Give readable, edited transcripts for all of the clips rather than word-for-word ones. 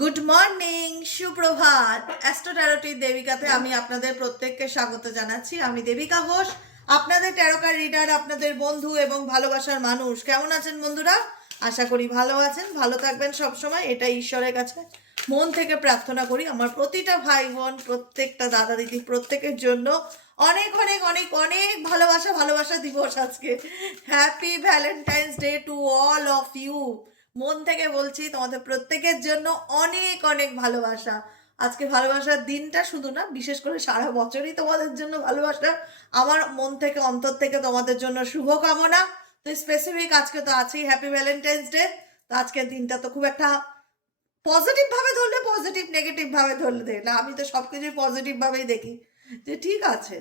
Good morning, সুপ্রভাত। Astro ট্যারোটির দেবিকাতে আমি আপনাদের প্রত্যেককে স্বাগত জানাচ্ছি। আমি দেবিকা ঘোষ, আপনাদের ট্যারোকার রিডার, আপনাদের বন্ধু এবং ভালোবাসার মানুষ। কেমন আছেন বন্ধুরা? আশা করি ভালো আছেন, ভালো থাকবেন সব সময়। এটা ঈশ্বরের কাছে মন থেকে প্রার্থনা করি আমার প্রতিটা ভাই বোন, প্রত্যেকটা দাদা দিদি, প্রত্যেকের জন্য অনেক অনেক অনেক অনেক ভালোবাসা। ভালোবাসা দিবস আজকে। Happy Valentine's day to all of you. মন থেকে বলছি তোমাদের প্রত্যেকের জন্য অনেক অনেক ভালোবাসা। আজকে ভালোবাসার দিনটা শুধু না, বিশেষ করে সারা বছরই তোমাদের জন্য ভালোবাসা। আমার মন থেকে, অন্তর থেকে তোমাদের জন্য শুভকামনা। তো স্পেসিফিক আজকে তো আছেই হ্যাপি ভ্যালেন্টাইন্স ডে। তো আজকের দিনটা তো খুব একটা পজিটিভ ভাবে ধরলে পজিটিভ, নেগেটিভ ভাবে ধরলে না, আমি তো সবকিছুই পজিটিভ ভাবেই দেখি। যে ঠিক আছে,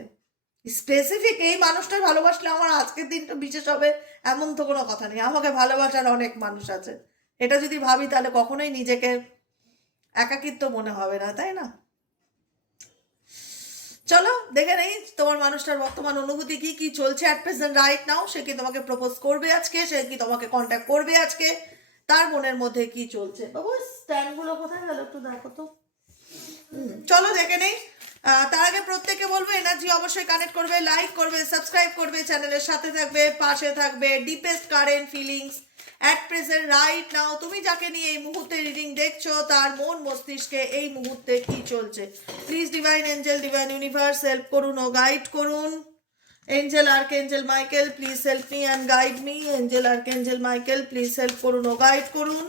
স্পেসিফিক এই মানুষটা ভালোবাসলে আমার আজকের দিনটা বিশেষ হবে এমন তো কোনো কথা নেই। আমাকে ভালোবাসার অনেক মানুষ আছে। এটা যদি ভাবি তাহলে কখনোই নিজেকে একাকিত্ব মনে হবে না, তাই না? চলো দেখে নেই তোমার মানুষটার বর্তমান অনুভূতি কি কি চলছে অ্যাট প্রেজেন্ট রাইট নাও। সে কি তোমাকে প্রপোজ করবে আজকে? সে কি তোমাকে কন্ট্যাক্ট করবে আজকে? তার মনের মধ্যে কি চলছে? বাবু স্ট্যান্ডগুলো কোথায় গেল একটু দেখো তো। চলো দেখে নেই। তার আগে প্রত্যেকে বলবো এনার্জি অবশ্যই কানেক্ট করবে, লাইক করবে, সাবস্ক্রাইব করবে, চ্যানেলের সাথে থাকবে, পাশে থাকবে। Deepest current feelings at present right নাও। তুমি যাকে নিয়ে এই মুহূর্তে রিডিং দেখছো তার মন মস্তিষ্কে এই মুহূর্তে কি চলছে? Please divine angel, divine universe help করুন ও গাইড করুন। Angel archangel Michael please help me and guide me. Angel archangel Michael please help করুন ও গাইড করুন।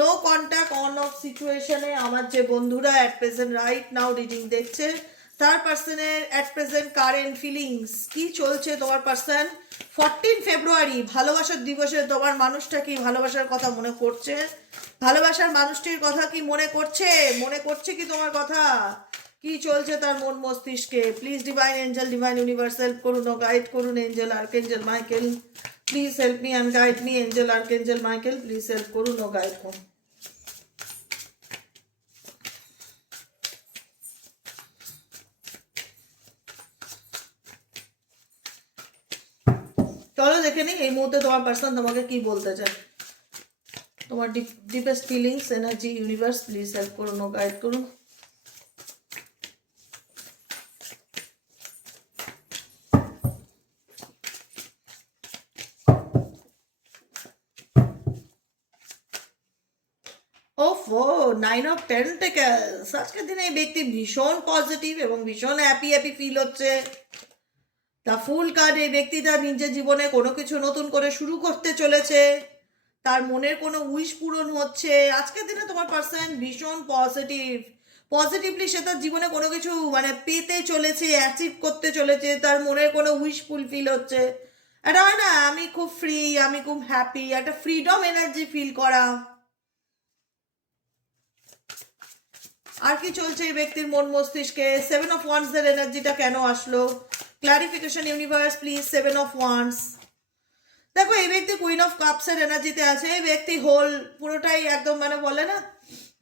নো কন্ট্যাক্ট অন অফ সিচুয়েশনে আমার যে বন্ধুরা at present right now reading দেখছে তার পার্সনের অ্যাট প্রেজেন্ট কারেন্ট ফিলিংস কি চলছে? তোমার পার্সন 14 ফেব্রুয়ারি ভালোবাসার দিবসে তোমার মানুষটা কি ভালোবাসার কথা মনে করছে? ভালোবাসার মানুষটির কথা কি মনে করছে? মনে করছে কি তোমার কথা? কি চলছে তার মন মস্তিষ্কে? Please divine angel, divine universe help করুন ও গাইড করুন। Angel archangel Michael please help me and guide me. Angel archangel Michael please help করুন ও গাইড করুন। চলো দেখে নিই এই মুহূর্তে তোমার পার্সন তোমাকে কি বলতে চায়। তোমার deepest feelings, energy, universe please help করুন ও গাইড করুন। ওফো, 9 অফ পেন্টাকেলস। আজকের দিনে এই ব্যক্তি ভীষণ পজিটিভ এবং ভীষণ হ্যাপি হ্যাপি ফিল হচ্ছে। দ্য ফুল কার্ড, এই ব্যক্তি তার নিজের জীবনে কোনো কিছু নতুন করে শুরু করতে চলেছে। তার মনের কোনো উইশ পূরণ হচ্ছে। আজকের দিনে তোমার পার্সন ভীষণ পজিটিভ। পজিটিভলি সে তার জীবনে কোনো কিছু মানে পেতে চলেছে, অ্যাচিভ করতে চলেছে। তার মনের কোনো উইশ ফুলফিল হচ্ছে। এটা হয় না, আমি খুব ফ্রি, আমি খুব হ্যাপি, একটা ফ্রিডম এনার্জি ফিল করা। আর কি চলছে এই ব্যক্তির মন মস্তিষ্কে? 7 অফ ওয়ান্স এর এনার্জিটা কেন আসলো? Clarification universe please. 7 of wands. দেখো এই ব্যক্তি কুইন অফ কাপস এর এনার্জিতে আছে। এই ব্যক্তি হোল পুরোটাই একদম মানে বলে না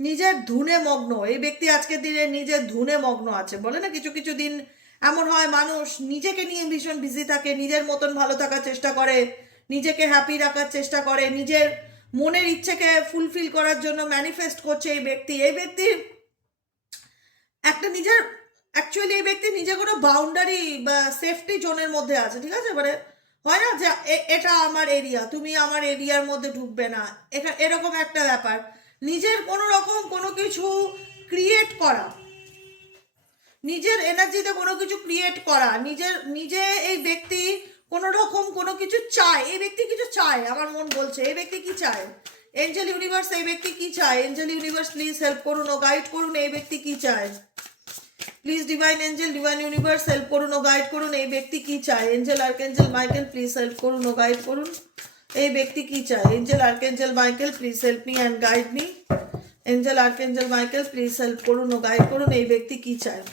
নিজের ধুনে মগ্ন। এই ব্যক্তি আজকের দিনে নিজের ধুনে মগ্ন আছে। বলে না কিছু কিছু দিন এমন হয় মানুষ নিজেকে নিয়ে ভীষণ বিজি থাকে, নিজের মতন ভালো থাকার চেষ্টা করে, নিজেকে হ্যাপি রাখার চেষ্টা করে, নিজের মনের ইচ্ছেকে ফুলফিল করার জন্য ম্যানিফেস্ট করছে এই ব্যক্তি। এই ব্যক্তির একটা নিজের অ্যাকচুয়ালি এই ব্যক্তি নিজে কোনো বাউন্ডারি বা সেফটি জোনের মধ্যে আছে। ঠিক আছে, মানে হয় না যে এটা আমার এরিয়া, তুমি আমার এরিয়ার মধ্যে ঢুকবে না, এরকম একটা ব্যাপার। নিজের কোনো রকম কোনো কিছু ক্রিয়েট করা, নিজের এনার্জিতে কোনো কিছু ক্রিয়েট করা, নিজে এই ব্যক্তি কোনো রকম কোনো কিছু চায়। এই ব্যক্তি কিছু চায়, আমার মন বলছে এই ব্যক্তি কি চায়। এঞ্জেল ইউনিভার্স, এই ব্যক্তি কি চায়? এঞ্জেল ইউনিভার্স প্লিজ হেল্প করুন ও গাইড করুন। এই ব্যক্তি কি চায়? Please divine angel, divine universe help করুন ও গাইড করুন। এই ব্যক্তি কি চায়? Angel archangel Michael please help করুন ও গাইড করুন। এই ব্যক্তি কি চায়? Angel archangel Michael please help me and guide me. Angel archangel Michael please help করুন ও গাইড করুন। এই ব্যক্তি কি চায়?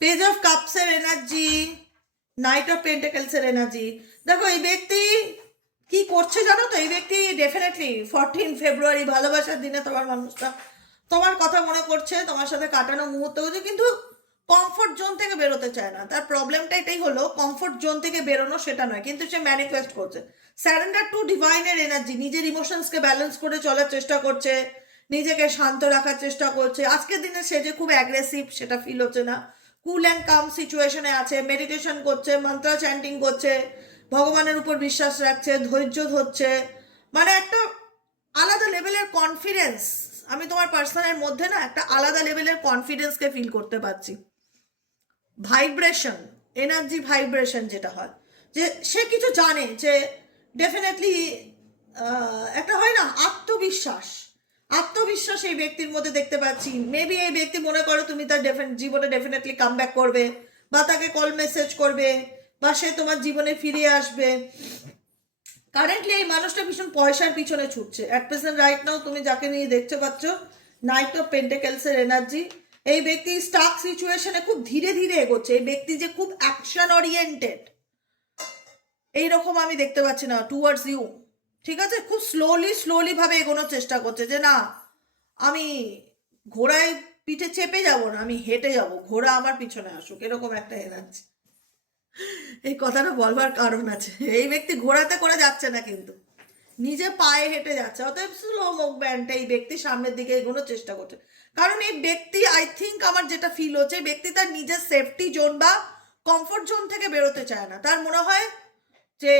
পেজ অফ কাপস এর এনার্জি, নাইট অফ পেন্টাকেলস এর এনার্জি। দেখো এই ব্যক্তি কি করছে জানো তো? এই ব্যক্তি ডেফিনেটলি 14 ফেব্রুয়ারি ভালোবাসার দিনে তোমার মানুষটা তোমার কথা মনে করছে, তোমার সাথে কাটানো মুহূর্ত হচ্ছে, কিন্তু কমফোর্ট জোন থেকে বেরোতে চায় না। তার প্রবলেমটা এটাই হলো, কমফোর্ট জোন থেকে বেরোনো সেটা নয়, কিন্তু সে ম্যানিফেস্ট করছে। স্যারেন্ডার টু ডিভাইনের এনার্জি, নিজের ইমোশনসকে ব্যালেন্স করে চলার চেষ্টা করছে, নিজেকে শান্ত রাখার চেষ্টা করছে। আজকের দিনে সে যে খুব অ্যাগ্রেসিভ সেটা ফিল হচ্ছে না, কুল অ্যান্ড কাম সিচুয়েশনে আছে, মেডিটেশন করছে, মন্ত্র চ্যান্টিং করছে, ভগবানের উপর বিশ্বাস রাখছে, ধৈর্য ধরছে, মানে একটা আলাদা লেভেলের কনফিডেন্স। আমি তোমার পার্সনের মধ্যে না একটা আলাদা লেভেলের কনফিডেন্সকে ফিল করতে পারছি। ভাইব্রেশন, এনার্জি ভাইব্রেশন যেটা হয়, যে সে কিছু জানে, যে ডেফিনেটলি একটা হয় না আত্মবিশ্বাস, আত্মবিশ্বাস এই ব্যক্তির মধ্যে দেখতে পাচ্ছি। মেবি এই ব্যক্তি মনে করো তুমি তার জীবনে ডেফিনেটলি কাম ব্যাক করবে, বা তাকে কল মেসেজ করবে, বা সে তোমার জীবনে ফিরে আসবে। কারেন্টলি এই মানুষটা ভীষণ পয়সার পিছনে ছুটছে অ্যাট প্রেজেন্ট রাইট নাও। তুমি যাকে নিয়ে দেখতে পাচ্ছ, নাইট অফ পেন্টেকেলসের এনার্জি, এই ব্যক্তি স্টাক সিচুয়েশনে খুব ধীরে ধীরে এগোচ্ছে। এই ব্যক্তি যে খুব অ্যাকশন ওরিয়েন্টেড এইরকম আমি দেখতে পাচ্ছি না টুয়ার্ডস ইউ, ঠিক আছে? খুব স্লোলি ভাবে এগোনোর চেষ্টা করছে, যে না আমি ঘোড়ায় পিঠে চেপে যাব না, আমি হেঁটে যাব, ঘোড়া আমার পিছনে আসুক, এরকম একটা এনার্জি। এই কথাটা বলবার কারণ আছে, এই ব্যক্তি ঘোড়াতে করে যাচ্ছে না, কিন্তু নিজে পায়ে হেঁটে যাচ্ছে, অতএব স্লো মুভমেন্ট। এই ব্যক্তি সামনের দিকে এগোনোর চেষ্টা করছে, কারণ এই ব্যক্তি, আই থিঙ্ক আমার যেটা ফিল হচ্ছে, এই ব্যক্তি তার নিজের সেফটি জোন বা কমফোর্ট জোন থেকে বেরোতে চায় না। তার মনে হয় যে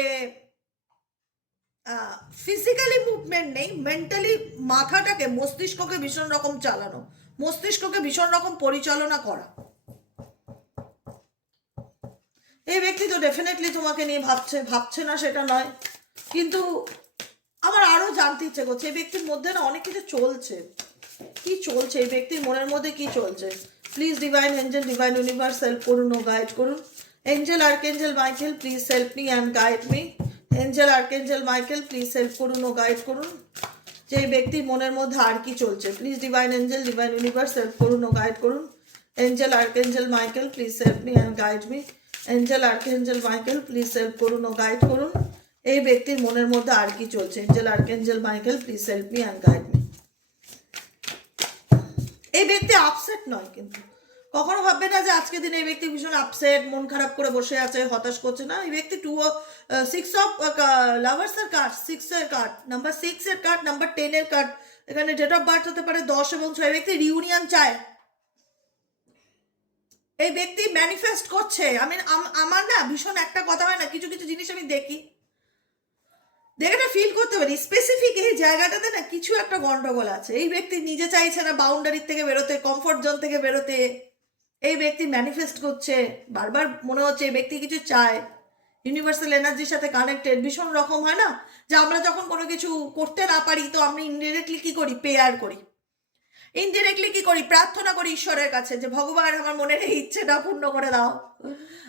ফিজিক্যালি মুভমেন্ট নেই, মেন্টালি মাথাটাকে, মস্তিষ্ককে ভীষণ রকম চালানো, মস্তিষ্ককে ভীষণ রকম পরিচালনা করা। এই ব্যক্তি তো ডেফিনেটলি তোমাকে নিয়ে ভাবছে না সেটা নয়, কিন্তু আমার আরো জানতে ইচ্ছে করছে এই ব্যক্তির মধ্যে না অনেক কিছু চলছে। কি চলছে এই ব্যক্তির মনের মধ্যে, কি চলছে? Please divine angel, divine universe help করুন ও গাইড করুন। Angel archangel Michael please help me and guide me. Angel archangel Michael please help করুন ও গাইড করুন। যে এই ব্যক্তির মনের মধ্যে আর কি চলছে, please divine angel, divine universe help করুন ও গাইড করুন। Angel archangel Michael please help me and guide me. Angel archangel Michael please help করুন ও গাইড করুন। এই ব্যক্তির মনের মধ্যে আর কি চলছে, Angel archangel Michael please help me and guide me. এই ব্যক্তি আপসেট নয়, কিন্তু কখনো ভাববে না যে আজকে দিনে এই ব্যক্তি ভীষণ আপসেট, মন খারাপ করে বসে আছে, হতাশ করছে না। এই ব্যক্তি 6 অফ লাভার্স এর কার্ড, 6 এর কার্ড, নাম্বার 6 এর কার্ড, নাম্বার 10 এর কার্ড, এখানে ডেট অফ বার্থ হতে পারে 10 এবং 6। ব্যক্তি রিউনিয়ন চায়, এই ব্যক্তি ম্যানিফেস্ট করছে। আমার না ভীষণ একটা কথা হয় না, কিছু কিছু জিনিস আমি দেখি, দেখে না ফিল করতে পারি স্পেসিফিক এই জায়গাটাতে না কিছু একটা গন্ডগোল আছে। এই ব্যক্তি নিজে চাইছে না বাউন্ডারির থেকে বেরোতে, কমফোর্ট জোন থেকে বেরোতে। এই ব্যক্তি ম্যানিফেস্ট করছে, বারবার মনে হচ্ছে এই ব্যক্তি কিছু চায়, ইউনিভার্সাল এনার্জির সাথে কানেক্টেড। ভীষণ রকম হয় না যে আমরা যখন কোনো কিছু করতে না পারি তো আমরা ইনডিরেক্টলি কি করি, প্রেয়ার করি, ইনডিরেক্টলি কি করি, প্রার্থনা করি ঈশ্বরের কাছে যে ভগবান আমার মনের এই ইচ্ছেটা পূর্ণ করে দাও,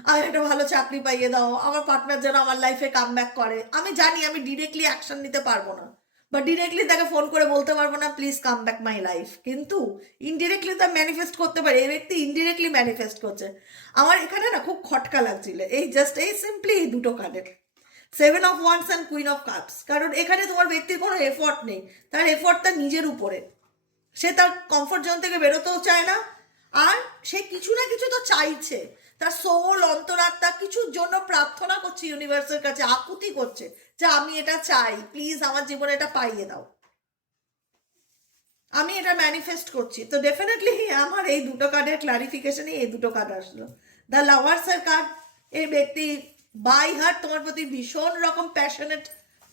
আমি একটা ভালো চাকরি পাইয়ে দাও, আমার পার্টনার যেন আমার লাইফে কাম ব্যাক করে। আমি জানি আমি ডিরেক্টলি অ্যাকশন নিতে পারবো না, বা ডিরেক্টলি তাকে ফোন করে বলতে পারবো না please come back my life, কিন্তু ইনডিরেক্টলি তো ম্যানিফেস্ট করতে পারি। এই ব্যক্তি ইনডিরেক্টলি ম্যানিফেস্ট করছে। আমার এখানে না খুব খটকা লাগছিল এই জাস্ট এই সিম্পলি এই দুটো কার্ডের, 7 of wands and queen of cups. কারণ এখানে তোমার ব্যক্তির কোনো এফোর্ট নেই, তার এফোর্ট তার নিজের উপরে। সে তার কমফোর্ট জোন থেকে বেরোতেও চায় না, আর সে কিছু না কিছু তো চাইছে, তার সোল, অন্তরাত্মা কিছুর জন্য প্রার্থনা করছে ইউনিভার্সের কাছে, আকুতি করছে যে আমি এটা চাই, প্লিজ আমার জীবনে এটা পাইয়ে দাও, আমি এটা ম্যানিফেস্ট করছি। তো ডেফিনেটলি আমার এই দুটো কার্ডের ক্লারিফিকেশনে এই দুটো কার্ড আসলো। দ্য লাভার্সের কার্ড, এই ব্যক্তি বাই হার্ট তোমার প্রতি ভীষণ রকম প্যাশনেট,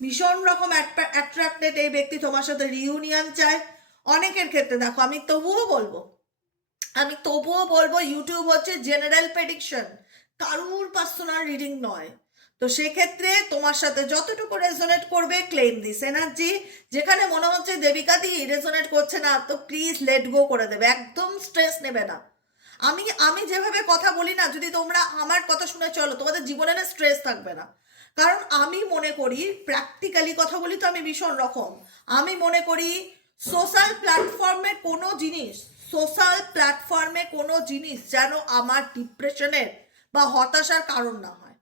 ভীষণ রকম অ্যাট্রাক্টেড। এই ব্যক্তি তোমার সাথে রিউনিয়ন চায়। অনেকের ক্ষেত্রে দেখো, আমি তবুও বলবো ইউটিউব হচ্ছে জেনারেল প্রেডিকশন, কারুর পার্সোনাল রিডিং নয়। তো সেক্ষেত্রে তোমার সাথে যতটুকু রেজোনেট করবে ক্লেম দিস এনার্জি। যেখানে মনে হচ্ছে দেবিকাদি রেজোনেট করছে না, তো প্লিজ লেট গো করে দেবে, একদম স্ট্রেস নেবে না। আমি যেভাবে কথা বলি না, যদি তোমরা আমার কথা শুনে চলো তোমাদের জীবনে না স্ট্রেস থাকবে না। কারণ আমি মনে করি, প্র্যাকটিক্যালি কথা বলি তো আমি ভীষণ রকম, আমি মনে করি সোশ্যাল প্ল্যাটফর্মে কোনো জিনিস যেন আমার ডিপ্রেশনের বা হতাশার কারণ না হয়।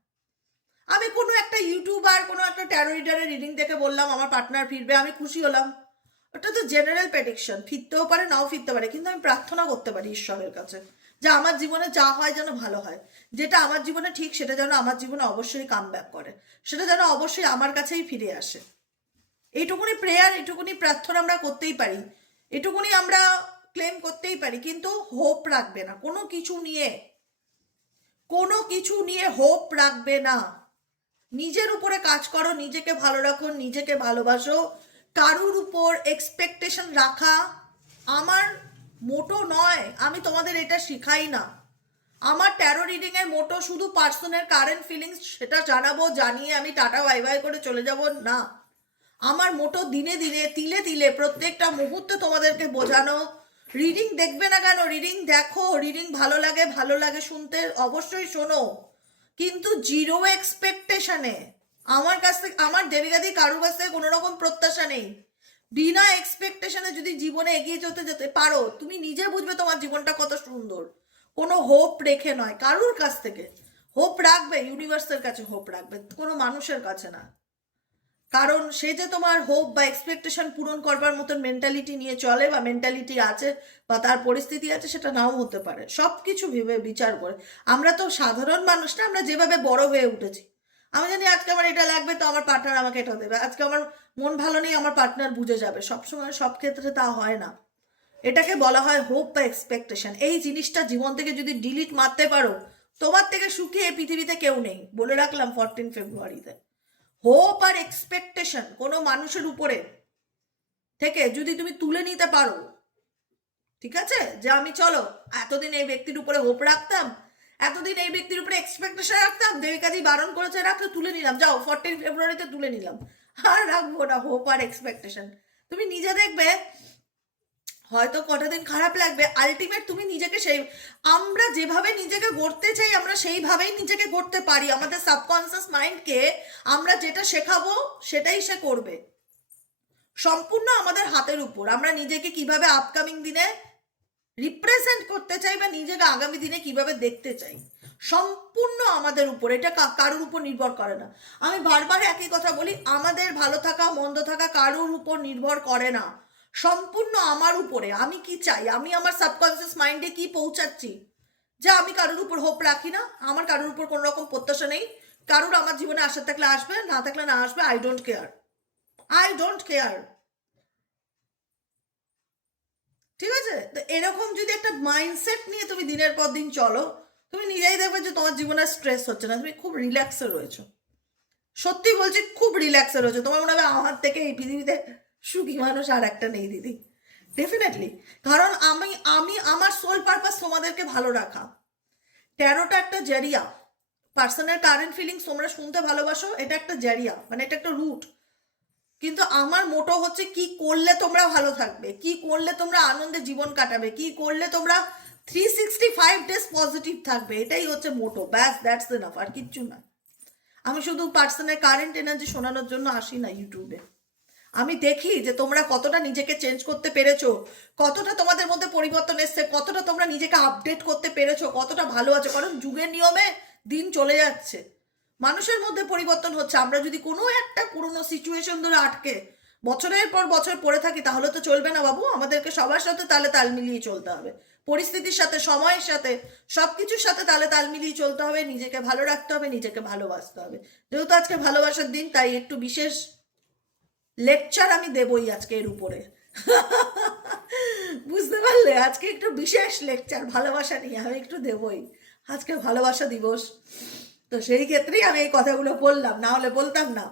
আমি কোনো একটা ইউটিউবার, কোনো একটা ট্যারো রিডারের রিডিং দেখে বললাম আমার পার্টনার ফিরবে, আমি খুশি হলাম, ওটা তো জেনারেল প্রেডিকশন, ফিরতেও পারে নাও ফিরতে পারে, কিন্তু আমি প্রার্থনা করতে পারি ঈশ্বরের কাছে যে আমার জীবনে যা হয় যেন ভালো হয়, যেটা আমার জীবনে ঠিক সেটা যেন আমার জীবনে অবশ্যই কাম ব্যাক করে, সেটা যেন অবশ্যই আমার কাছেই ফিরে আসে। এইটুকুনি প্রেয়ার, এইটুকুনি প্রার্থনা আমরা করতেই পারি, এটুকুনি আমরা ক্লেম করতেই পারি, কিন্তু হোপ রাখবে না কোনো কিছু নিয়ে, কোনো কিছু নিয়ে হোপ রাখবে না। নিজের উপরে কাজ করো, নিজেকে ভালো রাখো, নিজেকে ভালোবাসো। কারুর উপর এক্সপেকটেশন রাখা আমার মোটো নয়, আমি তোমাদের এটা শিখাই না। আমার ট্যারো রিডিং এর মোটো শুধু পার্সনের কারেন্ট ফিলিংস সেটা জানাবো, জানিয়ে আমি টাটা বাই বাই করে চলে যাব না। আমার মোটো দিনে দিনে তিলে তিলে প্রত্যেকটা মুহূর্তে তোমাদেরকে বোঝানো। রিডিং দেখবে না কেন, রিডিং দেখো, রিডিং ভালো লাগে শুনতে অবশ্যই শোনো, কিন্তু জিরো এক্সপেকটেশনে। আমার কাছ থেকে, আমার দেবীগাদি কারুর কাছ থেকে কোনো রকম প্রত্যাশা নেই। বিনা এক্সপেকটেশনে যদি জীবনে এগিয়ে যেতে পারো, তুমি নিজে বুঝবে তোমার জীবনটা কত সুন্দর। কোনো হোপ রেখে নয়, কারুর কাছ থেকে হোপ রাখবে, ইউনিভার্সের কাছে হোপ রাখবে, কোনো মানুষের কাছে না। কারণ সে যে তোমার হোপ বা এক্সপেকটেশন পূরণ করবার মতন মেন্টালিটি নিয়ে চলে বা মেন্টালিটি আছে বা তার পরিস্থিতি আছে, সেটা নাও হতে পারে। সব কিছু ভেবে বিচার করে, আমরা তো সাধারণ মানুষ না, আমরা যেভাবে বড় হয়ে উঠেছি। আমি জানি আজকে আমার এটা লাগবে তো আমার পার্টনার আমাকে এটা দেবে, আজকে আমার মন ভালো নেই আমার পার্টনার বুঝে যাবে, সবসময় সব ক্ষেত্রে তা হয় না। এটাকে বলা হয় হোপ বা এক্সপেকটেশন। এই জিনিসটা জীবন থেকে যদি ডিলিট মারতে পারো, তোমার থেকে সুখী এই পৃথিবীতে কেউ নেই, বলে রাখলাম 14 ফেব্রুয়ারিতে। হোপ আর এক্সপেকটেশন কোনো মানুষের উপরে থেকে যদি তুমি তুলে নিতে পারো, ঠিক আছে, যে আমি চলো এতদিন এই ব্যক্তির উপরে হোপ রাখতাম, এতদিন এই ব্যক্তির উপরে এক্সপেকটেশন রাখতাম, দেবিকাদি বারণ করেছে রাখলে, তুলে নিলাম, যাও 14 ফেব্রুয়ারিতে তুলে নিলাম, আর রাখবো না হোপ আর এক্সপেকটেশন। তুমি নিজে দেখবে হয়তো কটা দিন খারাপ লাগবে, আলটিমেট তুমি নিজেকে সেই, আমরা যেভাবে নিজেকে গড়তে চাই আমরা সেইভাবেই নিজেকে গড়তে পারি। আমাদের সাবকনসিয়াস মাইন্ডকে আমরা যেটা শেখাবো সেটাই সে করবে, সম্পূর্ণ আমাদের হাতের উপর। আমরা নিজেকে কিভাবে আপকামিং দিনে রিপ্রেজেন্ট করতে চাই বা নিজেকে আগামী দিনে কিভাবে দেখতে চাই, সম্পূর্ণ আমাদের উপর, এটা কারুর উপর নির্ভর করে না। আমি বারবার একই কথা বলি, আমাদের ভালো থাকা মন্দ থাকা কারুর উপর নির্ভর করে না, সম্পূর্ণ আমার উপরে। আমি কি চাই, আমি আমার সাবকনসিয়াস মাইন্ডে কি পৌঁছাচ্ছি, যা আমি কারুর উপর হোপ রাখি না, আমার কারুর উপর কোনো রকম প্রত্যাশা নেই। কারুর আমার জীবনে আসা থাকলে আসবে, না থাকলে না আসবে, I don't care, I don't care. ঠিক আছে, তো এরকম যদি একটা মাইন্ডসেট নিয়ে তুমি দিনের পর দিন চলো, তুমি নিজেই দেখবে যে তোমার জীবনে স্ট্রেস হচ্ছে না, তুমি খুব রিল্যাক্সে রয়েছো। সত্যি বলছি, খুব রিল্যাক্সে রয়েছে। তোমার মনে হবে আমার থেকে এই পৃথিবীতে সুখী মানুষ আর একটা নেই দিদি, ডেফিনেটলি। কারণ আমি আমি আমার সোল পারপাস তোমাদেরকে ভালো রাখা। ট্যারোটা একটা জারিয়া, পার্সোনাল কারেন্ট ফিলিংস তোমরা শুনতে ভালোবাসো, এটা একটা জারিয়া, মানে এটা একটা রুট। কিন্তু আমার মোটো হচ্ছে কি করলে তোমরা ভালো থাকবে, কি করলে তোমরা আনন্দে জীবন কাটাবে, কি করলে তোমরা 365 ডেজ পজিটিভ থাকবে, এটাই হচ্ছে মোটো, ব্যাস, দ্যাটস এনাফ, আর কিচ্ছু না। আমি শুধু পার্সোনাল কারেন্ট এনার্জি শোনানোর জন্য আসি না ইউটিউবে। আমি দেখি যে তোমরা কতটা নিজেকে চেঞ্জ করতে পেরেছো, কতটা তোমাদের মধ্যে পরিবর্তন এসছে, কতটা তোমরা নিজেকে আপডেট করতে পেরেছো, কতটা ভালো আছো। কারণ যুগের নিয়মে দিন চলে যাচ্ছে, মানুষের মধ্যে পরিবর্তন হচ্ছে। আমরা যদি কোনো একটা পুরনো সিচুয়েশন ধরে আটকে বছরের পর বছর পড়ে থাকি তাহলে তো চলবে না বাবু, আমাদেরকে সবার সাথে তালে তাল মিলিয়ে চলতে হবে, পরিস্থিতির সাথে, সময়ের সাথে, সব কিছুর সাথে তালে তাল মিলিয়ে চলতে হবে, নিজেকে ভালো রাখতে হবে, নিজেকে ভালোবাসতে হবে। যেহেতু আজকে ভালোবাসার দিন, তাই একটু বিশেষ লেকচার আমি দেবই আজকে এর উপরে। বুঝতে পারলে, আজকে একটু বিশেষ লেকচার ভালোবাসা নিয়ে আমি একটু দেবই, আজকে ভালোবাসা দিবস, তো সেই ক্ষেত্রেই আমি এই কথাগুলো বললাম, না হলে বলতাম না।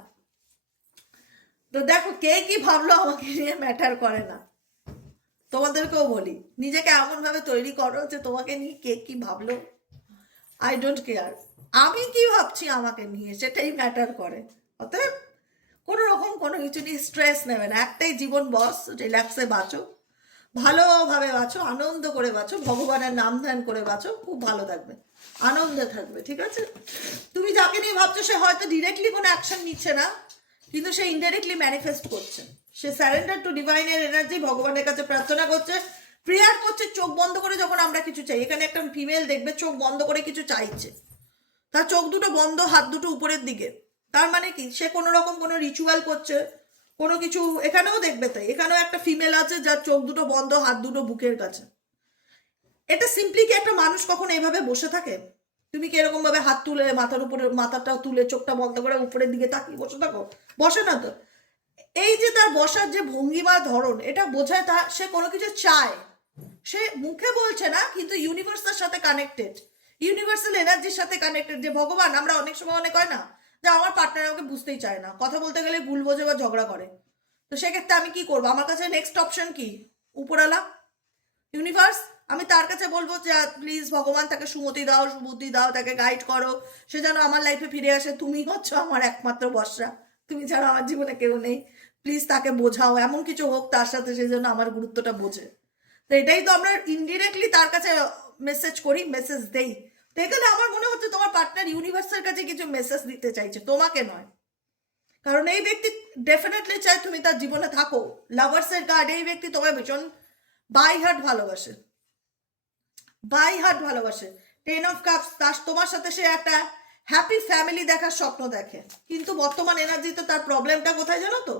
তো দেখো কে কি ভাবলো আমাকে নিয়ে ম্যাটার করে না, তোমাদেরকেও বলি নিজেকে এমন ভাবে তৈরি করো যে তোমাকে নিয়ে কে কি ভাবলো আই ডোন্ট কেয়ার, আমি কি ভাবছি আমাকে নিয়ে সেটাই ম্যাটার করে। অতএব কোনো রকম কোনো কিছু নিয়ে স্ট্রেস নেবে না, একটাই জীবন বস, রিল্যাক্সে বাঁচো, ভালোভাবে বাঁচো, আনন্দ করে বাঁচো, ভগবানের নাম ধ্যান করে বাঁচো, খুব ভালো থাকবে, আনন্দে থাকবে, ঠিক আছে। তুমি যাকে নিয়ে ভাবছো সে হয়তো ডিরেক্টলি কোনো অ্যাকশন নিচ্ছে না, কিন্তু সে ইনডাইরেক্টলি ম্যানিফেস্ট করছে, সে স্যারেন্ডার টু ডিভাইনের এনার্জি, ভগবানের কাছে প্রার্থনা করছে, প্রেয়ার করছে। চোখ বন্ধ করে যখন আমরা কিছু চাই, এখানে একটা ফিমেল দেখবে চোখ বন্ধ করে কিছু চাইছে, তার চোখ দুটো বন্ধ, হাত দুটো উপরের দিকে, তার মানে কি সে কোনো রকম কোনো রিচুয়াল করছে, কোনো কিছু। এখানেও দেখবে তাই, এখানেও একটা ফিমেল আছে যার চোখ দুটো বন্ধ, হাত দুটো বুকের কাছে। এটা সিম্পলি কি একটা মানুষ কখনো এভাবে বসে থাকে? তুমি কি এরকম ভাবে হাত তুলে মাথার উপরে, মাথাটা তুলে চোখটা বন্ধ করে উপরের দিকে তাকিয়ে বসে থাকো? বসে না তো। এই যে তার বসার যে ভঙ্গিমা ধরন, এটা বোঝায় তা সে কোনো কিছু চায়। সে মুখে বলছে না, কিন্তু ইউনিভার্সের সাথে কানেক্টেড, ইউনিভার্সাল এনার্জির সাথে কানেক্টেড। যে ভগবান, আমরা অনেক সময় অনেক হয় না যে আমার পার্টনার আমাকে বুঝতেই চায় না, কথা বলতে গেলে ভুল বোঝে বা ঝগড়া করে, তো সেক্ষেত্রে আমি কি করবো? আমার কাছে নেক্সট অপশন কি? উপরালা, ইউনিভার্স। আমি তার কাছে বলবো যে প্লিজ ভগবান, তাকে সুমতি দাও, সুবুদ্ধি দাও, তাকে গাইড করো, সে যেন আমার লাইফে ফিরে আসে। তুমি হচ্ছে আমার একমাত্র ভরসা, তুমি ছাড়া আমার জীবনে কেউ নেই। প্লিজ তাকে বোঝাও, এমন কিছু হোক তার সাথে সে যেন আমার গুরুত্বটা বোঝে। তো এটাই তো আমরা ইনডিরেক্টলি তার কাছে মেসেজ করি, মেসেজ দেই। তো এখানে আমার মনে হচ্ছে তোমার পার্টনার ইউনিভার্সের কাছে কিছু মেসেজ দিতে চাইছে, তোমাকে নয়। কারণ এই ব্যক্তি ডেফিনেটলি চায় তুমি তার জীবনে থাকো। লাভার্সের কার্ড, এই ব্যক্তি তোমায় ভীষণ বাই হার্ট ভালোবাসে, বাই হার্ট ভালোবাসে। 10 of Cups, তার তোমার সাথে সে একটা হ্যাপি ফ্যামিলি দেখার স্বপ্ন দেখে। কিন্তু বর্তমান এনার্জিতে তার প্রবলেমটা কোথায় জানো তো?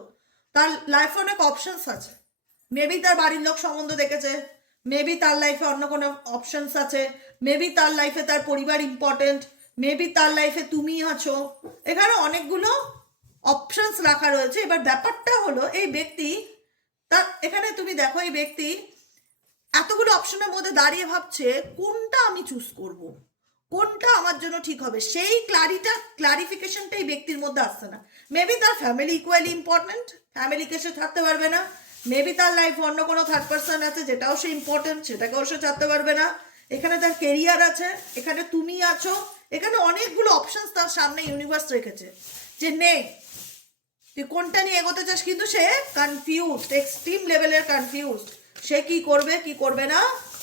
তার লাইফে অনেক অপশনস আছে। মেবি তার বাড়ির লোক সম্বন্ধ দেখেছে, মেবি তার লাইফে অন্য কোনো অপশনস আছে, মেবি তার লাইফে তার পরিবার ইম্পর্টেন্ট, মেবি তার লাইফে তুমি আছো। এখানে অনেকগুলো অপশনস রাখা রয়েছে। এবার ব্যাপারটা হলো এই ব্যক্তি, তার এখানে তুমি দেখো এই ব্যক্তি এতগুলো অপশনের মধ্যে দাঁড়িয়ে ভাবছে কোনটা আমি চুজ করব, কোনটা আমার জন্য ঠিক হবে। সেই ক্লারিফিকেশনটা এই ব্যক্তির মধ্যে আসছে না। মেবি তার ফ্যামিলি ইকুয়ালি ইম্পর্টেন্ট, ফ্যামিলিকে সে ছাড়তে পারবে না। মেবি তার লাইফে অন্য কোনো থার্ড পার্সন আছে যেটাও সে ইম্পর্টেন্ট, সেটাকেও সে ছাড়তে পারবে না। এখানে তার কেরিয়ার আছে, এখানে তুমি আছো, এখানে অনেকগুলো অপশন তার সামনে ইউনিভার্স রেখেছে যে নে তুই কোনটা নিয়ে এগোতে চাস। কিন্তু সে কনফিউজড, এক্সট্রিম লেভেলের কনফিউজড। সে কি করবে কি করবে না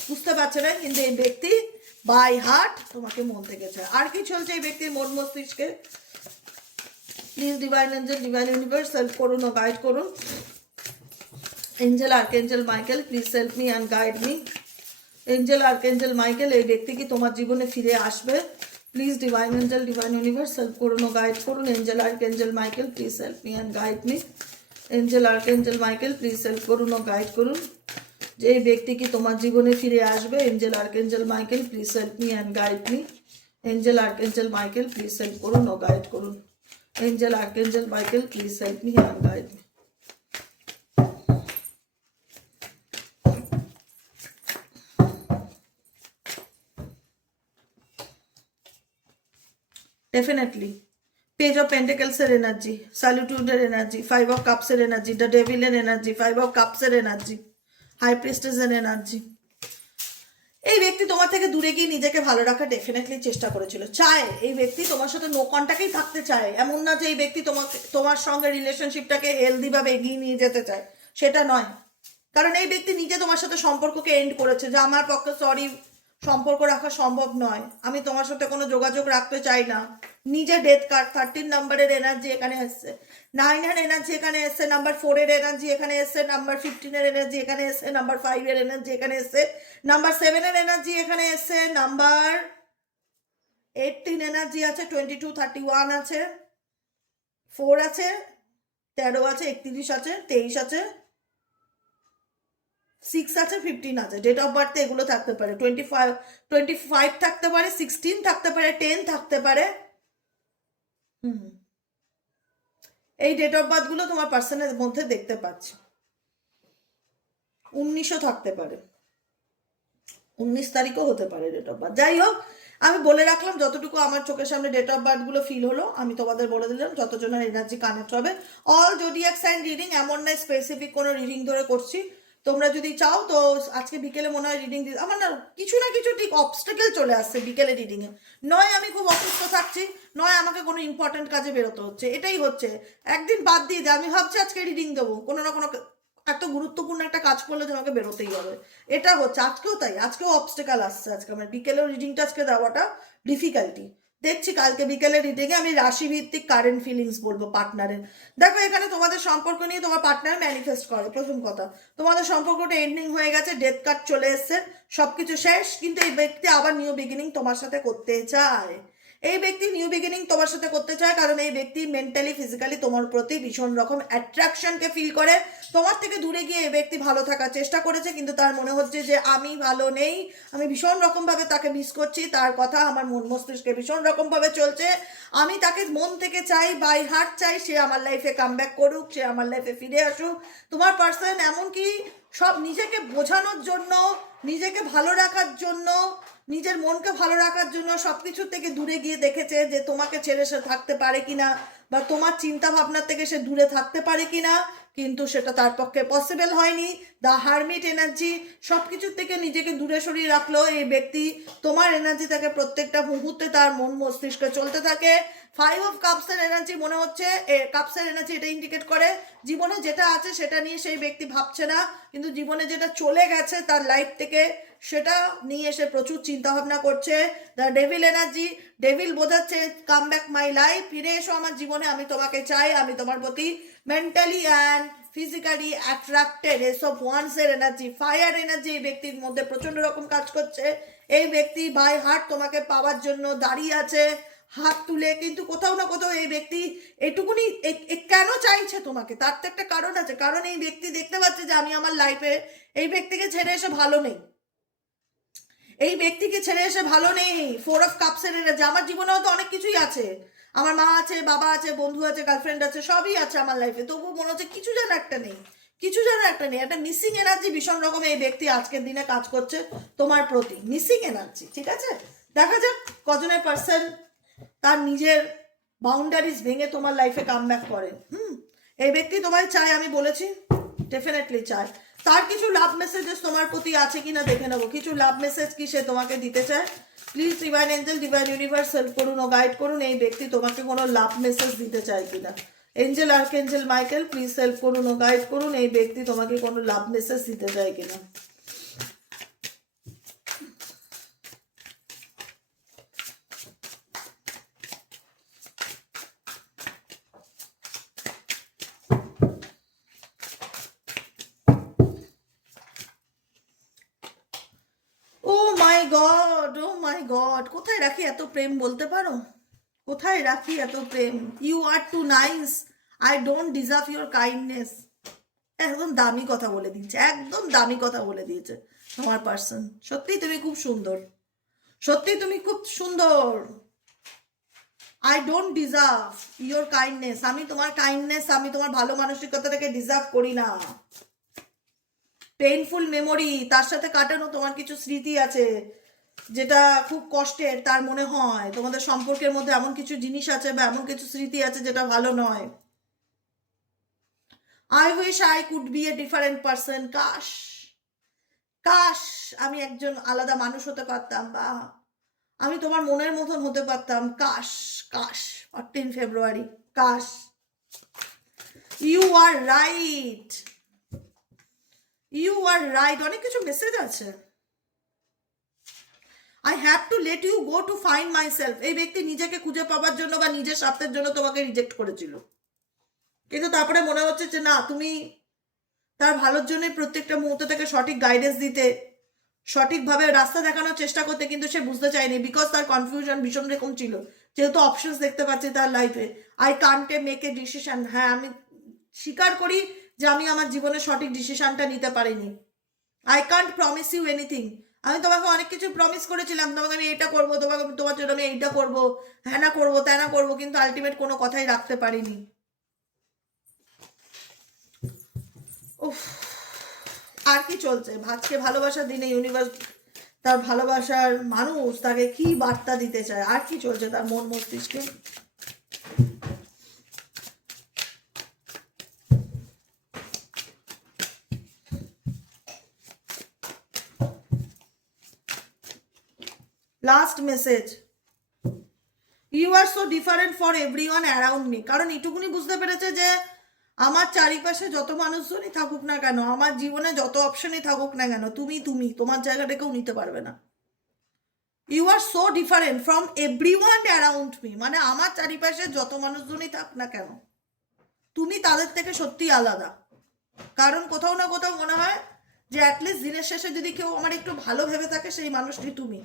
বুঝতে পারছে না। কিন্তু এই ব্যক্তি বাই হার্ট তোমাকে মন থেকে চায়। আর কি চলছে এই ব্যক্তির মন মস্তিষ্কে? Please divine angel, divine universe help করুন ও গাইড করুন। Angel archangel Michael, please help me and guide me. Angel archangel Michael, এই ব্যক্তি কি তোমার জীবনে ফিরে আসবে? Please divine angel, divine universe help করুন ও গাইড করুন। Angel archangel Michael, please help me and guide me. Angel archangel Michael, please help করুন ও গাইড করুন। যে এই ব্যক্তি কি তোমার জীবনে ফিরে আসবে? Angel archangel Michael, please help me and guide me. Angel archangel Michael, please help করুন ও গাইড করুন। Angel archangel Michael, please help me and guide me. Definitely page of পেন্টেকেলসের এনার্জি, সলিটিউডের এনার্জি, 5 of Cups-এর এনার্জি, দ্য ডেভিলের energy, 5 of Cups-এর energy, high প্রিস্টেসের energy. এই ব্যক্তি তোমার থেকে দূরে গিয়ে নিজেকে ভালো রাখার ডেফিনেটলি চেষ্টা করেছিল, চায়। এই ব্যক্তি তোমার সাথে নো কন্ট্যাক্টেই থাকতে চায়। এমন না যে এই ব্যক্তি তোমার সঙ্গে রিলেশনশিপটাকে হেলদি ভাবে এগিয়ে নিয়ে যেতে চায়, সেটা নয়। কারণ এই ব্যক্তি নিজে তোমার সাথে সম্পর্ককে এন্ড করেছে যে আমার পক্ষে সরি, সম্পর্ক রাখা সম্ভব নয়, আমি তোমার সাথে কোনো যোগাযোগ রাখতে চাই না। নিজে ডেথ কার্ড, 13 নম্বরের এনার্জি এখানে এসছে, 9-এর এনার্জি এখানে এসছে, নাম্বার 4-এর এনার্জি এখানে এসছে, নাম্বার 15-এর এনার্জি এখানে এসছে, নাম্বার 5-এর এনার্জি এখানে এসছে, নাম্বার 7-এর এনার্জি এখানে এসছে, নাম্বার 18 এনার্জি আছে, 22, 31 আছে, 4 আছে, 13 আছে, 31 আছে, 23 আছে, 6 আছে, 15 আছে। ডেট অফ বার্থে এগুলো থাকতে পারে, 25 থাকতে পারে, 16 থাকতে পারে, 10 থাকতে পারে। এই ডেট অফ বার্থ গুলো তোমার পার্সনের মধ্যে দেখতে পাচ্ছি। 19ও থাকতে পারে, 19 তারিখও হতে পারে ডেট অফ বার্থ। যাই হোক, আমি বলে রাখলাম যতটুকু আমার চোখের সামনে ডেট অফ বার্থ গুলো ফিল হলো, আমি তোমাদের বলে দিলাম যতজনের এনার্জি কানেক্ট হবে। অল জোডিয়াক সাইন রিডিং, এমন না স্পেসিফিক কোনো রিডিং ধরে করছি। তোমরা যদি চাও তো আজকে বিকেলে মনে হয় রিডিং দিতে, আমার না কিছু ঠিক অবস্টাকেল চলে আসছে বিকেলে রিডিংয়ে। নয় আমি খুব অসুস্থ থাকছি, নয় আমাকে কোনো ইম্পর্টেন্ট কাজে বেরোতে হচ্ছে, এটাই হচ্ছে। একদিন বাদ দিয়ে যে আমি ভাবছি আজকে রিডিং দেবো, কোনো না কোনো এত গুরুত্বপূর্ণ একটা কাজ করলে যে আমাকে বেরোতেই হবে, এটা হচ্ছে। আজকেও তাই, আজকেও অবস্টেকাল আসছে। আজকে আমার বিকেলেও রিডিংটা আজকে দেওয়াটা ডিফিকাল্টি দেখছি। কালকে বিকেলে রিডিংয়ে আমি রাশিভিত্তিক কারেন্ট ফিলিংস বলবো পার্টনারের। দেখো এখানে তোমাদের সম্পর্ক নিয়ে তোমার পার্টনার ম্যানিফেস্ট করে। প্রথম কথা, তোমাদের সম্পর্কটা এন্ডিং হয়ে গেছে, ডেথ কার্ড চলে এসছে, সবকিছু শেষ। কিন্তু এই ব্যক্তি আবার নিউ বিগিনিং তোমার সাথে করতে চায়। এই ব্যক্তি নিউ বিগিনিং তোমার সাথে করতে চায়, কারণ এই ব্যক্তি মেন্টালি ফিজিক্যালি তোমার প্রতি ভীষণ রকম অ্যাট্রাকশনকে ফিল করে। তোমার থেকে দূরে গিয়ে এই ব্যক্তি ভালো থাকার চেষ্টা করেছে, কিন্তু তার মনে হচ্ছে যে আমি ভালো নেই, আমি ভীষণ রকমভাবে তাকে মিস করছি, তার কথা আমার মন মস্তিষ্কে ভীষণ রকমভাবে চলছে, আমি তাকে মন থেকে চাই, বাই হার্ট চাই সে আমার লাইফে কামব্যাক করুক, সে আমার লাইফে ফিরে আসুক। তোমার পার্সন এমনকি সব নিজেকে বোঝানোর জন্য, নিজেকে ভালো রাখার জন্য, নিজের মনকে ভালো রাখার জন্য সব কিছু থেকে দূরে গিয়ে দেখেছে যে তোমাকে ছেড়ে সে থাকতে পারে কিনা, বা তোমার চিন্তা ভাবনার থেকে সে দূরে থাকতে পারে কিনা, কিন্তু সেটা তার পক্ষে পসিবল হয়নি। দ্য হারমিট এনার্জি সব কিছুর থেকে নিজেকে দূরে সরিয়ে রাখলো এই ব্যক্তি। তোমার এনার্জি তাকে প্রত্যেকটা মুহূর্তে তার মন মস্তিষ্কে চলতে থাকে। 5 অফ কাপসের এনার্জি মনে হচ্ছে, কাপসের এনার্জি এটা ইন্ডিকেট করে জীবনে যেটা আছে সেটা নিয়ে সেই ব্যক্তি ভাবছে না, কিন্তু জীবনে যেটা চলে গেছে তার লাইফ থেকে সেটা নিয়ে সে প্রচুর চিন্তা ভাবনা করছে। দ্য ডেভিল এনার্জি, ডেভিল বোঝাচ্ছে কাম ব্যাক মাই লাইফ, ফিরে এসো আমার জীবনে, আমি তোমাকে চাই, আমি তোমার প্রতি মেন্টালি অ্যান্ড ফিজিক্যালি অ্যাট্রাক্টেড। এসব ওয়ান্সের এনার্জি, ফায়ার এনার্জি এই ব্যক্তির মধ্যে প্রচন্ড রকম কাজ করছে। এই ব্যক্তি বাই হার্ট তোমাকে পাওয়ার জন্য দাঁড়িয়ে আছে হাত তুলে, কিন্তু কোথাও না কোথাও এই ব্যক্তি এটুকুনি কেন চাইছে তোমাকে, তার তো একটা কারণ আছে, কারণ এই ব্যক্তি দেখতে পাচ্ছে যে আমি আমার লাইফে এই ব্যক্তিকে ছেড়ে এসে ভালো নেই, এই ব্যক্তিকে ছেড়ে এসে ভালো নেই। 4 অফ কাপসের এনার্জি, আমার জীবনে হয়তো অনেক কিছুই আছে, আমার মা আছে, বাবা আছে, বন্ধু আছে, গার্লফ্রেন্ড আছে, সবই আছে আমার লাইফে, তবু মনে হচ্ছে কিছু যেন একটা নেই, কিছু যেন একটা নেই, একটা মিসিং এনার্জি ভীষণ রকম এই ব্যক্তি আজকের দিনে কাজ করছে তোমার প্রতি, মিসিং এনার্জি। ঠিক আছে, দেখা যাক কজনের পার্সন তার নিজের বাউন্ডারিজ ভেঙে তোমার লাইফে কামব্যাক করে। এই ব্যক্তি তোমায় চায়, আমি বলেছি ডেফিনেটলি চায়। তার কিছু লাভ মেসেজেস তোমার প্রতি আছে কিনা দেখে নেবো, কিছু লাভ মেসেজ কি সে তোমাকে দিতে চায়। Please divine angel, divine universe help করুন ও গাইড করুন, এই ব্যক্তি তোমাকে কোনো লাভ মেসেজ দিতে চায় কিনা। Angel archangel Michael please help করুন ও গাইড করুন, এই ব্যক্তি তোমাকে কোনো লাভ মেসেজ দিতে চায় কিনা। ও মাই গড, কোথায় রাখি এত প্রেম বলতে পারো, কোথায় রাখি এত প্রেম। You are too nice, I don't deserve your kindness. একদম দামি কথা বলে দিচ্ছে, একদম দামি কথা বলে দিয়েছে তোমার পার্সন। সত্যি তুমি খুব সুন্দর, সত্যি তুমি খুব সুন্দর। I don't deserve your kindness, আমি তোমার কাইন্ডনেস, আমি তোমার ভালো মানসিকতাটাকে ডিজার্ভ করি না। পেইনফুল মেমোরি, তার সাথে কাটানো তোমার কিছু স্মৃতি আছে যেটা খুব কষ্টের, তার মনে হয় তোমাদের সম্পর্কের মধ্যে এমন কিছু জিনিস আছে বা এমন কিছু স্মৃতি আছে যেটা ভালো নয়। I wish I could B a different person, কাশ কাশ আমি একজন আলাদা মানুষ হতে পারতাম, বা আমি তোমার মনের মতন হতে পারতাম, কাশ কাশ। 14 ফেব্রুয়ারি, কাশ। You are right, you are right, অনেক কিছু মেসেজ আছে। I have to let you go to find myself, এই ব্যক্তি নিজেকে খুঁজে পাওয়ার জন্য বা নিজের স্বার্থের জন্য তোমাকে রিজেক্ট করেছিল, কিন্তু তারপরে মনে হচ্ছে যে না, তুমি তার ভালোর জন্যই প্রত্যেকটা মুহূর্ত থেকে সঠিক গাইডেন্স দিতে, সঠিকভাবে রাস্তা দেখানোর চেষ্টা করতে, কিন্তু সে বুঝতে চায়নি, বিকজ তার কনফিউশন ভীষণ রকম ছিল, যেহেতু অপশনস দেখতে পাচ্ছি তার লাইফে। I can't make a decision, হ্যাঁ আমি স্বীকার করি যে আমি আমার জীবনে সঠিক ডিসিশনটা নিতে পারিনি। I can't promise you anything, আমি তোমাকে অনেক কিছু প্রমিস করেছিলাম, তোমাকে আমি এটা করবো, তোমাকে তোমার জন্য আমি এইটা করবো, হ্যাঁ না করবো, ত্যানা করবো, কিন্তু আলটিমেট কোনো কথাই রাখতে পারিনি। উফ, আর কি চলছে আজকে ভালোবাসার দিনে ইউনিভার্স তার ভালোবাসার মানুষ তাকে কি বার্তা দিতে চায়, আর কি চলছে তার মন মস্তিষ্কে। Last message, you are so different for everyone around me, কারণ এটুকুনি বুঝতে পেরেছে যে আমার চারিপাশে যত মানুষজনই থাকুক না কেন, আমার জীবনে যত অপশনই থাকুক না কেন, তুমি তোমার জায়গাটা কেউ নিতে পারবে না। You are so different from everyone around me, মানে আমার চারিপাশে যত মানুষজনই থাক না কেন, তুমি তাদের থেকে সত্যি আলাদা। কারণ কোথাও না কোথাও মনে হয় যে অ্যাটলিস্ট দিনের শেষে যদি কেউ আমার একটু ভালো ভেবে থাকে সেই মানুষটি তুমি।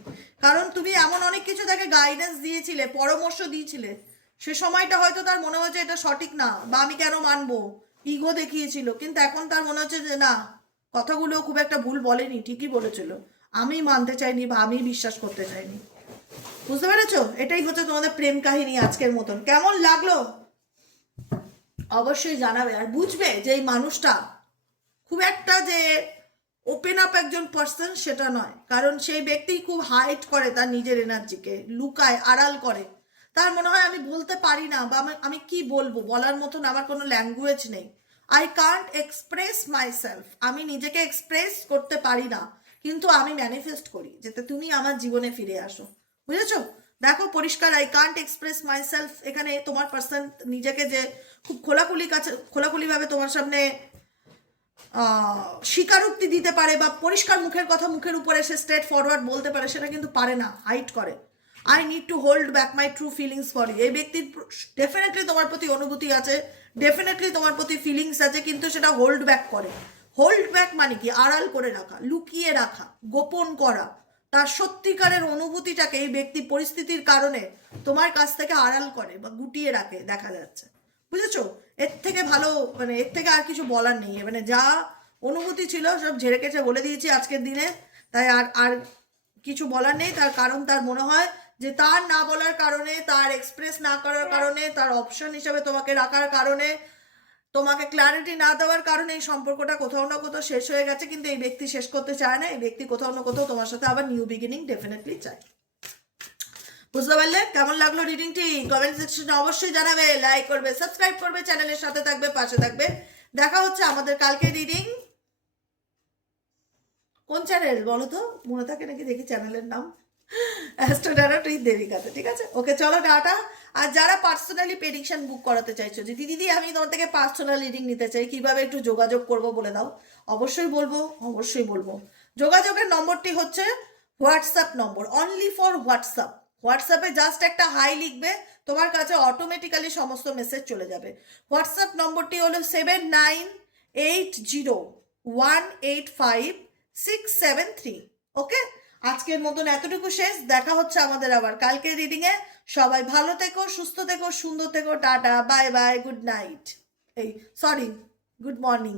কারণ তুমি এমন অনেক কিছু তাকে গাইডেন্স দিয়েছিলে, পরামর্শ দিয়েছিলে, সে সময়টা হয়তো তার মনে হয়েছে এটা সঠিক না, বা আমি কেন মানবো, ইগো দেখিয়েছিল, কিন্তু এখন তার মনে হচ্ছে যে না, কথাগুলো খুব একটা ভুল বলেনি, ঠিকই বলেছিল, আমি মানতে চাইনি বা আমি বিশ্বাস করতে চাইনি। বুঝতে পেরেছো? এটাই হচ্ছে তোমাদের প্রেম কাহিনী আজকের মতন। কেমন লাগলো অবশ্যই জানাবে, আর বুঝবে যে এই মানুষটা খুব একটা যে ওপেন আপ একজন পার্সন সেটা নয়, কারণ সেই ব্যক্তি খুব হাইড করে তার নিজের এনার্জিকে, লুকায়, আড়াল করে। তার মনে হয় আমি বলতে পারি না, বা আমি কি বলবো, বলার মতন আমার কোনো ল্যাঙ্গুয়েজ নেই, আই কান্ট এক্সপ্রেস মাইসেলফ, আমি নিজেকে এক্সপ্রেস করতে পারি না, কিন্তু আমি ম্যানিফেস্ট করি যাতে তুমি আমার জীবনে ফিরে আসো। বুঝেছো? দেখো পরিষ্কার, আই কান্ট এক্সপ্রেস মাইসেলফ, এখানে তোমার পার্সন নিজেকে যে খুব খোলাখুলিভাবে তোমার সামনে স্বীকারোক্তি দিতে পারে, বা পরিষ্কার মুখের কথা মুখের উপরে সে স্ট্রেট ফরওয়ার্ড বলতে পারে, সেটা কিন্তু পারে না, হাইড করে। I need to hold back my true feelings for you. এই ব্যক্তির ডেফিনেটলি তোমার প্রতি অনুভূতি আছে, ডেফিনেটলি তোমার প্রতি ফিলিংস আছে, কিন্তু সেটা হোল্ড ব্যাক করে। হোল্ড ব্যাক মানে কি? আড়াল করে রাখা, লুকিয়ে রাখা, গোপন করা। তার সত্যিকারের অনুভূতিটাকে এই ব্যক্তি পরিস্থিতির কারণে তোমার কাছ থেকে আড়াল করে বা গুটিয়ে রাখে, দেখা যাচ্ছে। বুঝেছো? এর থেকে ভালো, মানে এর থেকে আর কিছু বলার নেই, মানে যা অনুভূতি ছিল সব ঝেড়ে কেটে বলে দিয়েছি আজকের দিনে। তাই আর আর কিছু বলার নেই। তার কারণ তার মনে হয় যে তার না বলার কারণে, তার এক্সপ্রেস না করার কারণে, তার অপশন হিসেবে তোমাকে রাখার কারণে, তোমাকে ক্ল্যারিটি না দেওয়ার কারণে এই সম্পর্কটা কোথাও না কোথাও শেষ হয়ে গেছে। কিন্তু এই ব্যক্তি শেষ করতে চায় না, এই ব্যক্তি কোথাও না কোথাও তোমার সাথে আবার নিউ বিগিনিং ডেফিনেটলি চায়। বুঝতে পারলে? কেমন লাগলো রিডিংটি কমেন্ট সেকশনে অবশ্যই জানাবে, লাইক করবে, সাবস্ক্রাইব করবে, চ্যানেলের সাথে থাকবে, পাশে থাকবে। দেখা হচ্ছে আমাদের কালকে রিডিং। কোন চ্যানেল বলো তো, মনে থাকে নাকি দেখি চ্যানেলের নাম, অ্যাস্ট্রোডারাটুই দেবিকাতে। ঠিক আছে, ওকে, চলো টাটা। আর যারা পার্সোনালি প্রেডিকশন বুক করাতে চাইছো, যে দিদি আমি তোমার থেকে পার্সোনাল রিডিং নিতে চাই, কিভাবে একটু যোগাযোগ করবো বলে দাও। অবশ্যই বলবো, অবশ্যই বলবো। যোগাযোগের নম্বরটি হচ্ছে WhatsApp number, only for WhatsApp. হোয়াটসঅ্যাপে জাস্ট একটা হাই লিখবে, তোমার কাছে অটোমেটিক্যালি সমস্ত মেসেজ চলে যাবে। হোয়াটসঅ্যাপ নম্বরটি হলো 7980185673। ওকে, আজকের মতন এতটুকু শেষ। দেখা হচ্ছে আমাদের আবার কালকের রিডিংয়ে। সবাই ভালো থেকো, সুস্থ থেকো, সুন্দর থেকো, tata, bye bye, good night, এই সরি, গুড মর্নিং।